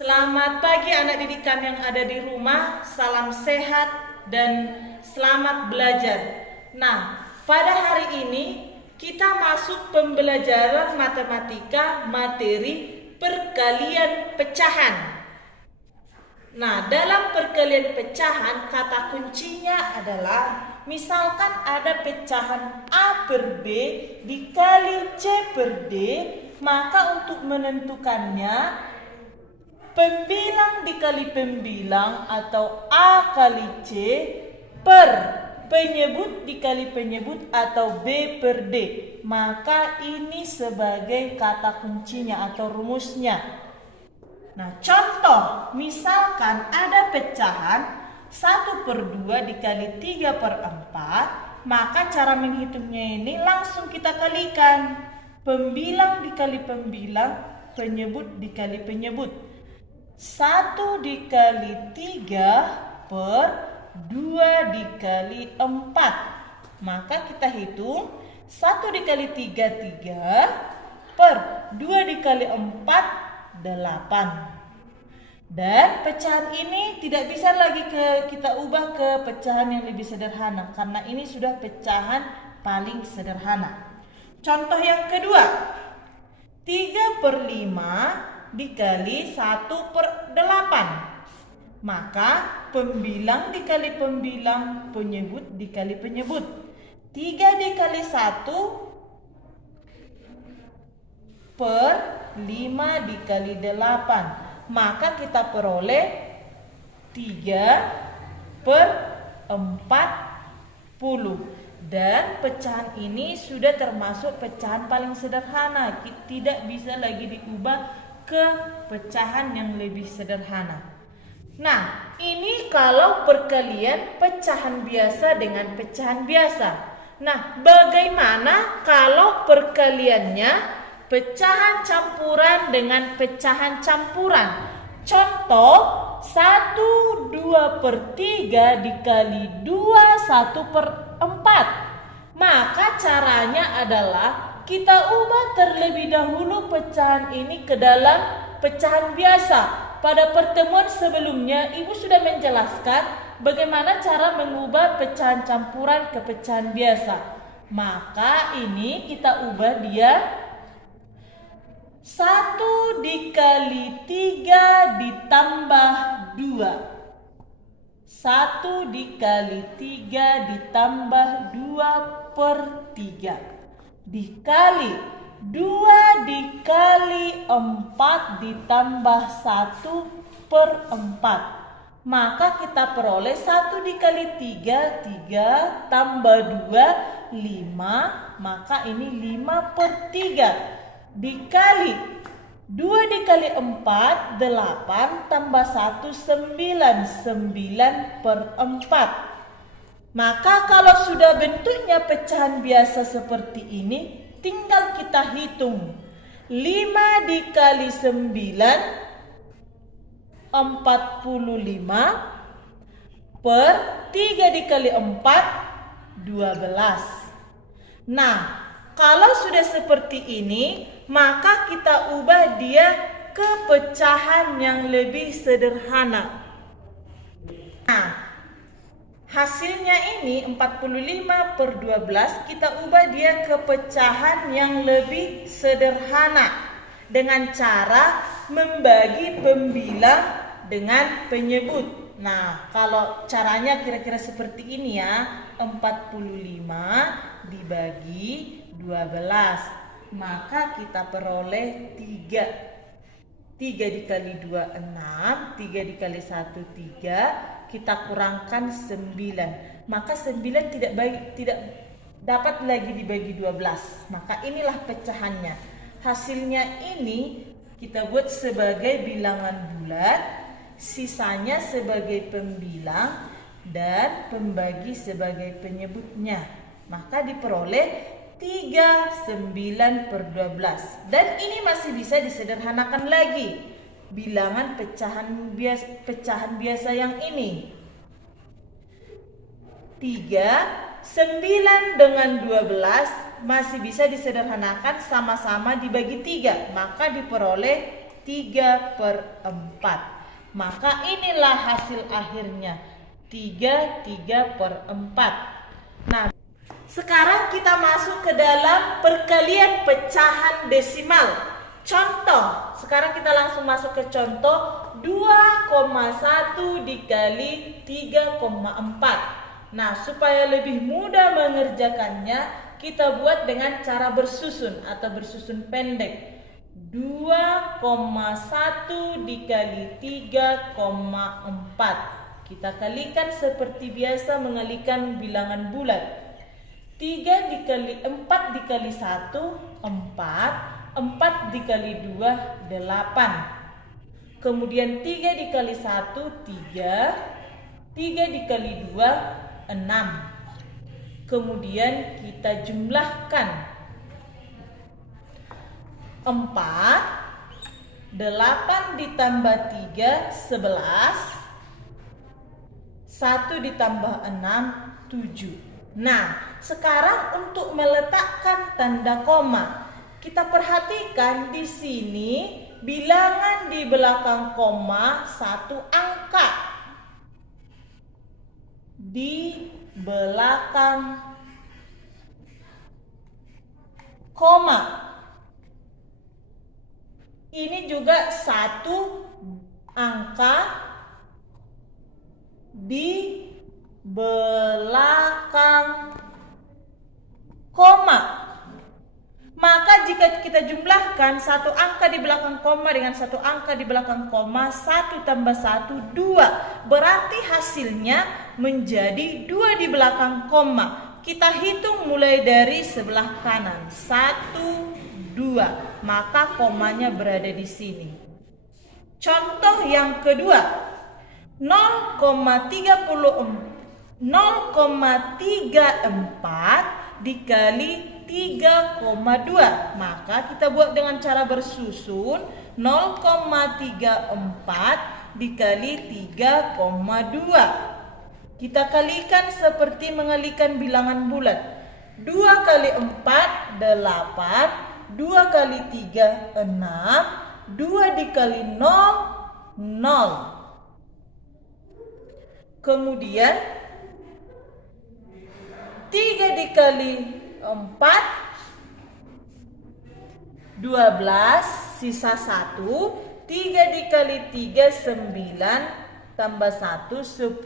Selamat pagi anak didik kami yang ada di rumah, salam sehat dan selamat belajar. Nah, pada hari ini kita masuk pembelajaran matematika materi perkalian pecahan. Nah, dalam perkalian pecahan kata kuncinya adalah misalkan ada pecahan A per B dikali C per D, maka untuk menentukannya pembilang dikali pembilang atau A kali C per penyebut dikali penyebut atau B per D. Maka ini sebagai kata kuncinya atau rumusnya. Nah, contoh, misalkan ada pecahan 1 per 2 dikali 3 per 4, maka cara menghitungnya ini langsung kita kalikan. Pembilang dikali pembilang, penyebut dikali penyebut. 1 dikali 3 per 2 dikali 4. Maka kita hitung 1 dikali 3, 3 per 2 dikali 4, 8. Dan pecahan ini tidak bisa lagi kita ubah ke pecahan yang lebih sederhana, karena ini sudah pecahan paling sederhana. Contoh yang kedua, 3 per 5 dikali 1 per 8. Maka pembilang dikali pembilang, penyebut dikali penyebut. 3 dikali 1 per 5 dikali 8. Maka kita peroleh 3 per 40. Dan pecahan ini sudah termasuk pecahan paling sederhana. Tidak bisa lagi diubah ke pecahan yang lebih sederhana. Nah, ini kalau perkalian pecahan biasa dengan pecahan biasa. Nah, bagaimana kalau perkaliannya pecahan campuran dengan pecahan campuran? Contoh, 1 2 per 3 dikali 2 1 per 4. Maka caranya adalah kita ubah terlebih dahulu pecahan ini ke dalam pecahan biasa. Pada pertemuan sebelumnya Ibu sudah menjelaskan bagaimana cara mengubah pecahan campuran ke pecahan biasa. Maka ini kita ubah dia 1 dikali 3 ditambah 2. 1 dikali 3 ditambah 2 per 3. Dikali 2 dikali 4 ditambah 1 per 4. Maka kita peroleh 1 dikali 3, 3 tambah 2, 5. Maka ini 5 per 3. Dikali 2 dikali 4, 8 tambah 1, 9, 9 per 4. Maka kalau sudah bentuknya pecahan biasa seperti ini, tinggal kita hitung 5 dikali 9, 45 per 3 dikali 4, 12. Nah, kalau sudah seperti ini, maka kita ubah dia ke pecahan yang lebih sederhana. Nah, hasilnya ini 45 per 12, kita ubah dia ke pecahan yang lebih sederhana dengan cara membagi pembilang dengan penyebut. Nah, kalau caranya kira-kira seperti ini ya, 45 dibagi 12. Maka kita peroleh 3. 3 dikali 2, 6. 3 dikali 1, 3. Kita kurangkan 9. Maka 9 tidak dapat lagi dibagi 12. Maka inilah pecahannya. Hasilnya ini kita buat sebagai bilangan bulat, sisanya sebagai pembilang, dan pembagi sebagai penyebutnya. Maka diperoleh 3, 9 per 12. Dan ini masih bisa disederhanakan lagi. Bilangan pecahan biasa yang ini. 3, 9 dengan 12 masih bisa disederhanakan sama-sama dibagi 3. Maka diperoleh 3/4. Maka inilah hasil akhirnya, 3/4. Nah, sekarang kita masuk ke dalam perkalian pecahan desimal. Contoh, sekarang kita langsung masuk ke contoh 2,1 dikali 3,4. Nah, supaya lebih mudah mengerjakannya, kita buat dengan cara bersusun atau bersusun pendek. 2,1 dikali 3,4. Kita kalikan seperti biasa mengalikan bilangan bulat. 4 dikali 1, 4. 4 dikali 2, 8. Kemudian 3 dikali 1, 3. 3 dikali 2, 6. Kemudian kita jumlahkan. 4, 8 ditambah 3, 11. 1 ditambah 6, 7. Nah, sekarang untuk meletakkan tanda koma, kita perhatikan di sini bilangan di belakang koma satu angka. Di belakang koma ini juga satu angka. Di belakang koma. Maka jika kita jumlahkan satu angka di belakang koma dengan satu angka di belakang koma, 1 tambah 1, 2. Berarti hasilnya menjadi 2 di belakang koma. Kita hitung mulai dari sebelah kanan. 1, 2. Maka komanya berada di sini. Contoh yang kedua. 0,34 dikali 3,2. Maka kita buat dengan cara bersusun. 0,34 dikali 3,2. Kita kalikan seperti mengalikan bilangan bulat. 2 kali 4, 8. 2 kali 3, 6. 2 dikali 0, 0. Kemudian 3 dikali 4, 12, sisa 1. 3 dikali 3, 9, tambah 1, 10.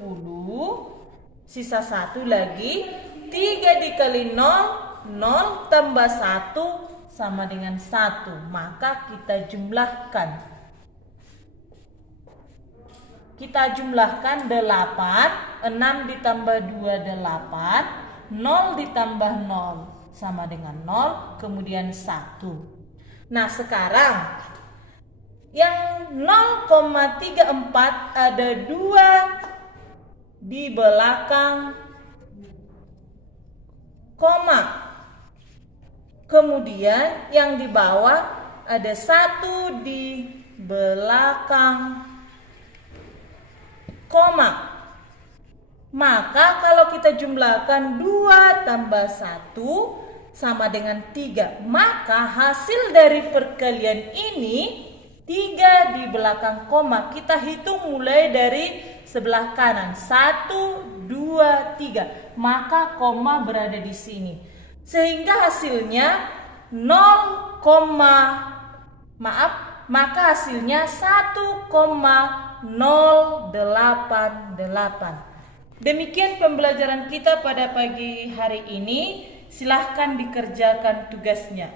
Sisa 1 lagi. 3 dikali 0, 0, tambah 1, sama dengan 1. Maka kita jumlahkan. Kita jumlahkan 8, 6 ditambah 2, 8, 0 ditambah 0 sama dengan 0, kemudian 1. Nah, sekarang yang 0,34 ada 2 di belakang koma. Kemudian yang di bawah ada 1 di belakang koma. Maka kalau kita jumlahkan 2 tambah 1 sama dengan 3. Maka hasil dari perkalian ini 3 di belakang koma. Kita hitung mulai dari sebelah kanan. 1, 2, 3. Maka koma berada di sini. Sehingga hasilnya maka hasilnya 1,088. Demikian pembelajaran kita pada pagi hari ini. Silahkan dikerjakan tugasnya.